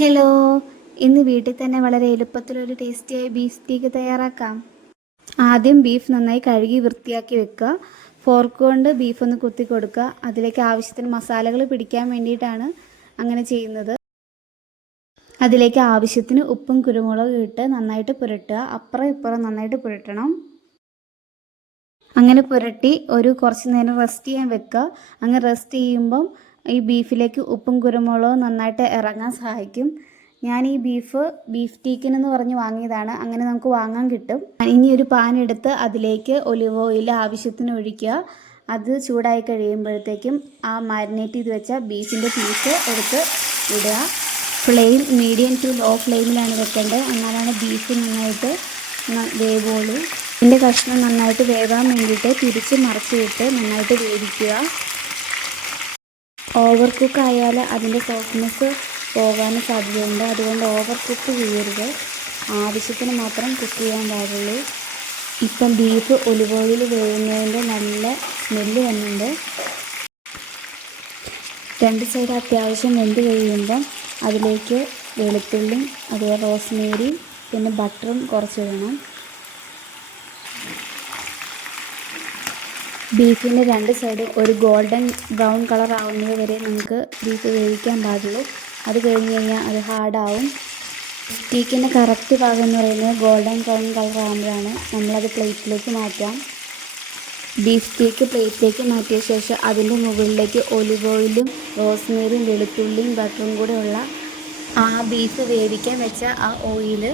Hello, ഇന്ന് വീട്ടിൽ തന്നെ വളരെ എളുപ്പത്തിലൊരു ടേസ്റ്റിയായ ബീഫ് സ്റ്റീക്ക് തയ്യാറാക്കാം. ആദ്യം ബീഫ് നന്നായി കഴുകി വൃത്തിയാക്കി വെക്കുക. ഫോർക്ക് കൊണ്ട് ബീഫ് ഒന്ന് കുത്തി കൊടുക്കുക. അതിലേക്ക് ആവശ്യത്തിന് മസാലകൾ പിടിക്കാൻ വേണ്ടിയിട്ടാണ് അങ്ങനെ ചെയ്യുന്നത്. അതിലേക്ക് ആവശ്യത്തിന് ഉപ്പും കുരുമുളകും ഇട്ട് നന്നായിട്ട് പുരട്ടുക. അപ്പുറം ഇപ്പുറം നന്നായിട്ട് പുരട്ടണം. അങ്ങനെ പുരട്ടി കുറച്ച് നേരം റെസ്റ്റ് ചെയ്യാൻ വെക്കുക. അങ്ങനെ റെസ്റ്റ് ചെയ്യുമ്പം ഈ ബീഫിലേക്ക് ഉപ്പും കുരുമുളകും നന്നായിട്ട് ഇറങ്ങാൻ സഹായിക്കും. ഞാൻ ഈ ബീഫ് സ്റ്റീക്കിനെന്ന് പറഞ്ഞ് വാങ്ങിയതാണ്. അങ്ങനെ നമുക്ക് വാങ്ങാൻ കിട്ടും. ഇനി ഒരു പാൻ എടുത്ത് അതിലേക്ക് ഒലിവ് ഓയിൽ ആവശ്യത്തിന് ഒഴിക്കുക. അത് ചൂടായി കഴിയുമ്പോഴത്തേക്കും ആ മാരിനേറ്റ് ചെയ്ത് വെച്ച ബീഫിൻ്റെ പീസ് എടുത്ത് ഇടുക. ഫ്ലെയിം മീഡിയം ടു ലോ ഫ്ലെയിമിലാണ് വെക്കേണ്ടത്. എന്നാലാണ് ബീഫ് നന്നായിട്ട് വേവുള്ളൂ. ഇതിൻ്റെ കഷ്ണം നന്നായിട്ട് വേവാൻ വേണ്ടിയിട്ട് തിരിച്ച് മറിച്ചിട്ട് നന്നായിട്ട് വേവിക്കുക. ഓവർ കുക്ക് ആയാൽ അതിൻ്റെ സോഫ്റ്റ്നെസ് പോകാൻ സാധ്യതയുണ്ട്. അതുകൊണ്ട് ഓവർ കുക്ക് ചെയ്യരുത്. ആവശ്യത്തിന് മാത്രം കുക്ക് ചെയ്യാൻ പാടുള്ളൂ. ഇപ്പം ബീഫ് ഒലിവ് ഓയിൽ വേവുന്നതിൻ്റെ നല്ല സ്മെല്ല് വന്നിട്ടുണ്ട്. രണ്ട് സൈഡ് അത്യാവശ്യം വെന്ത് കഴിയുമ്പം അതിലേക്ക് വെളുത്തുള്ളിയും അതുപോലെ റോസ്മേരി പിന്നെ ബട്ടറും കുറച്ചിടണം. ബീഫിൻ്റെ രണ്ട് സൈഡ് ഒരു ഗോൾഡൻ ബ്രൗൺ കളർ ആവുന്നത് വരെ നമുക്ക് ബീഫ് വേവിക്കാൻ പാടുള്ളൂ. അത് കഴിഞ്ഞ് കഴിഞ്ഞാൽ അത് ഹാർഡാവും. സ്റ്റീക്കിൻ്റെ കറക്റ്റ് ഭാഗം എന്ന് പറയുന്നത് ഗോൾഡൻ ബ്രൗൺ കളർ ആകുമ്പോഴാണ്. നമ്മളത് പ്ലേറ്റിലേക്ക് മാറ്റാം. ബീഫ് സ്റ്റീക്ക് പ്ലേറ്റിലേക്ക് മാറ്റിയ ശേഷം അതിൻ്റെ മുകളിലേക്ക് ഒലിവ് ഓയിലും റോസ്മേരിയും വെളുത്തുള്ളിയും ബട്ടറും കൂടെ ഉള്ള ആ ബീഫ് വേവിക്കാൻ വെച്ച ആ ഓയിൽ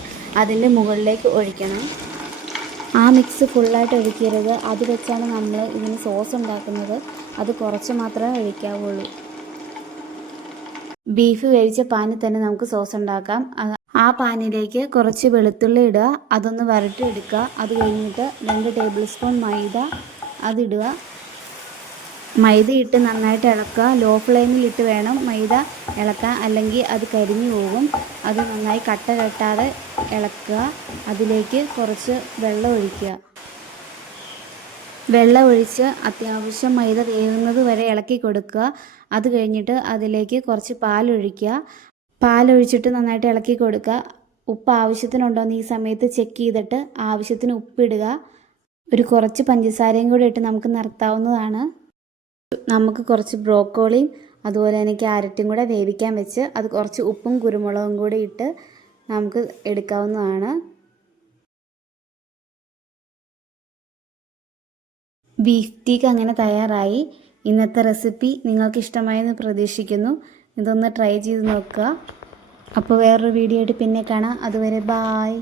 അതിൻ്റെ മുകളിലേക്ക് ഒഴിക്കണം. ആ മിക്സ് ഫുള്ളായിട്ട് ഒഴിക്കരുത്. അത് വെച്ചാണ് നമ്മൾ ഇതിന് സോസ് ഉണ്ടാക്കുന്നത്. അത് കുറച്ച് മാത്രമേ ഒഴിക്കാവുള്ളൂ. ബീഫ് വേവിച്ച പാനിൽ തന്നെ നമുക്ക് സോസ് ഉണ്ടാക്കാം. ആ പാനിലേക്ക് കുറച്ച് വെളുത്തുള്ളി ഇടുക. അതൊന്ന് വരട്ടി എടുക്കുക. അത് കഴിഞ്ഞിട്ട് 2 ടേബിൾ സ്പൂൺ മൈദ അതിടുക. മൈദ ഇട്ട് നന്നായിട്ട് ഇളക്കുക. ലോ ഫ്ലെയിമിലിട്ട് വേണം മൈദ ഇളക്കാൻ, അല്ലെങ്കിൽ അത് കരിഞ്ഞു പോകും. അത് നന്നായി കട്ട കെട്ടാതെ ഇളക്കുക. അതിലേക്ക് കുറച്ച് വെള്ളം ഒഴിക്കുക. വെള്ളം ഒഴിച്ച് അത്യാവശ്യം മൈദ വേവുന്നത് വരെ ഇളക്കി കൊടുക്കുക. അത് കഴിഞ്ഞിട്ട് അതിലേക്ക് കുറച്ച് പാലൊഴിക്കുക. പാലൊഴിച്ചിട്ട് നന്നായിട്ട് ഇളക്കി കൊടുക്കുക. ഉപ്പ് ആവശ്യത്തിനുണ്ടോ എന്ന് ഈ സമയത്ത് ചെക്ക് ചെയ്തിട്ട് ആവശ്യത്തിന് ഉപ്പിടുക. കുറച്ച് പഞ്ചസാരയും കൂടി ഇട്ട് നമുക്ക് നിർത്താവുന്നതാണ്. നമുക്ക് കുറച്ച് ബ്രോക്കോളിയും അതുപോലെ തന്നെ ക്യാരറ്റും കൂടെ വേവിക്കാൻ വെച്ച് അത് കുറച്ച് ഉപ്പും കുരുമുളകും കൂടി ഇട്ട് നമുക്ക് എടുക്കാവുന്നതാണ്. ബീഫ് സ്റ്റീക്ക് അങ്ങനെ തയ്യാറായി. ഇന്നത്തെ റെസിപ്പി നിങ്ങൾക്ക് ഇഷ്ടമായെന്ന് പ്രതീക്ഷിക്കുന്നു. ഇതൊന്ന് ട്രൈ ചെയ്ത് നോക്കുക. അപ്പോൾ വേറൊരു വീഡിയോ ആയിട്ട് പിന്നെ കാണാം. അതുവരെ ബായ്.